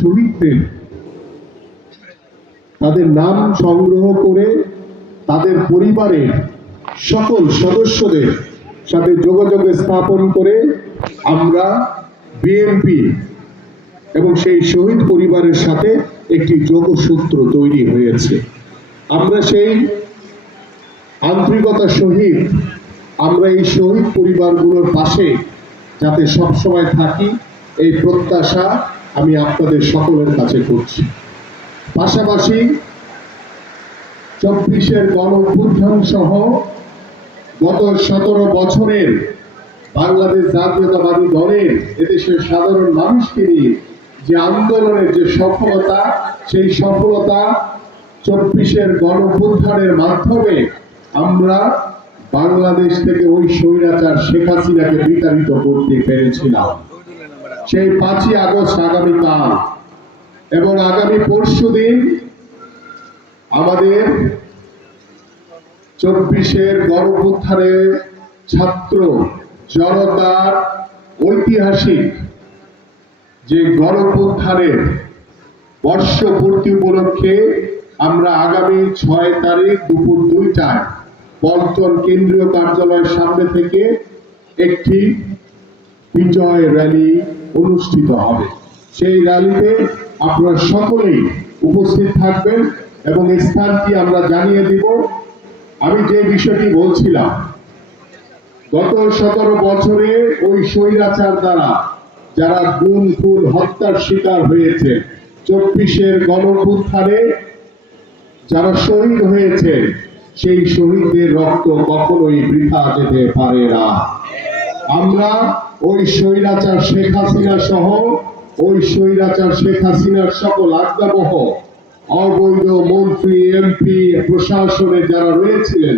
শহীদদের তাদের নাম সংগ্রহ করে তাদের পরিবারের সকল সদস্যদের সাথে যোগাযোগ স্থাপন করে আমরা বিএনপি এবং সেই শহীদ পরিবারের সাথে একটি যোগসূত্র তৈরি হয়েছে। আমরা সেই আন্তরিকতা সহিত আমরা এই শহীদ পরিবারগুলোর পাশে যাতে সবসময় থাকি এই প্রত্যাশা আমি আপনাদের সকলের কাছে করছি। পাশাপাশি 24-এর গণঅভ্যুত্থান সহ গত 17 বছরের বাংলাদেশ জাতীয়তাবাদী দলের এদেশের সাধারণ মানুষকে নিয়ে যে আন্দোলনের যে সফলতা, সেই সফলতা 24-এর গণঅভ্যুত্থানের মাধ্যমে আমরা বাংলাদেশ থেকে ওই স্বৈরাচার শেখ হাসিনাকে বিতাড়িত করতে পেরেছিলাম। সেই 5ই আগস্ট আগামীকাল এবং আগামী পরশুদিন আমাদের 24-এর গণঅভ্যুত্থানের ছাত্র জনতার ঐতিহাসিক যে গণঅভ্যুত্থানের বর্ষপূর্তি উপলক্ষে আমরা আগামী 6 তারিখ দুপুর 2টায় পল্টন কেন্দ্রীয় কার্যালয়ের সামনে থেকে একটি বিজয় র্যালি অনুষ্ঠিত হবে। সেই র্যালিতে আপনারা সকলেই উপস্থিত থাকবেন এবং স্থানটি আমরা জানিয়ে দিব। আমি যে বিষয়টি বলছিলাম, গত 17 বছরে ওই স্বৈরাচার দ্বারা যারা গুম খুন হত্যার শিকার হয়েছে, 24-এর গণঅভ্যুত্থানে যারা শহীদ হয়েছে, সেই শহীদদের রক্ত কখনোই বৃথা যেতে পারে না। আমরা ওই স্বৈরাচার শেখ হাসিনা সহ ওই স্বৈরাচার শেখ হাসিনার সকল আজ্ঞাবহ অবৈধ মন্ত্রী, এমপি, প্রশাসনে যারা রয়েছিলেন,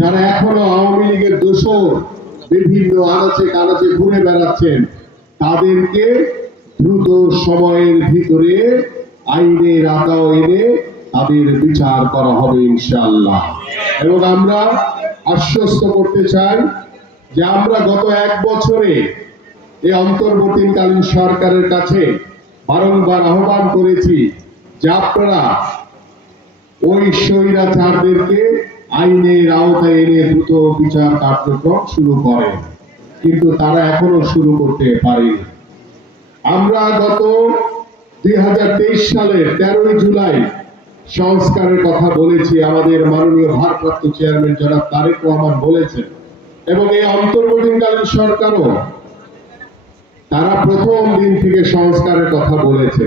যারা এখনো আওয়ামী লীগের দোসর বিভিন্ন আনাচে কানাচে ঘুরে বেড়াচ্ছেন, তাদেরকে দ্রুত সময়ের ভিতরে আইনের আওতায় এনে তাদের বিচার করা হবে ইনশাআল্লাহ। এবং আমরা আশ্বস্ত করতে চাই যে আমরা গত 1 বছরে এই অন্তর্বর্তীকালীন সরকারের কাছে বারংবার আহ্বান করেছি যে আপনারা ওই স্বৈরাচারদেরকে আইনের আওতায় এনে দ্রুত বিচার কার্যক্রম শুরু করেন, কিন্তু তারা এখনো শুরু করতে পারেনি। আমরা গত 2023 সালের 13 জুলাই সংস্কারের কথা বলেছি, আমাদের মাননীয় ভারপ্রাপ্ত চেয়ারম্যান জনাব তারেক রহমান বলেছেন, এবং এই অন্তর্বর্তীকালীন সরকারও তারা প্রথম দিন থেকে সংস্কারের কথা বলেছে।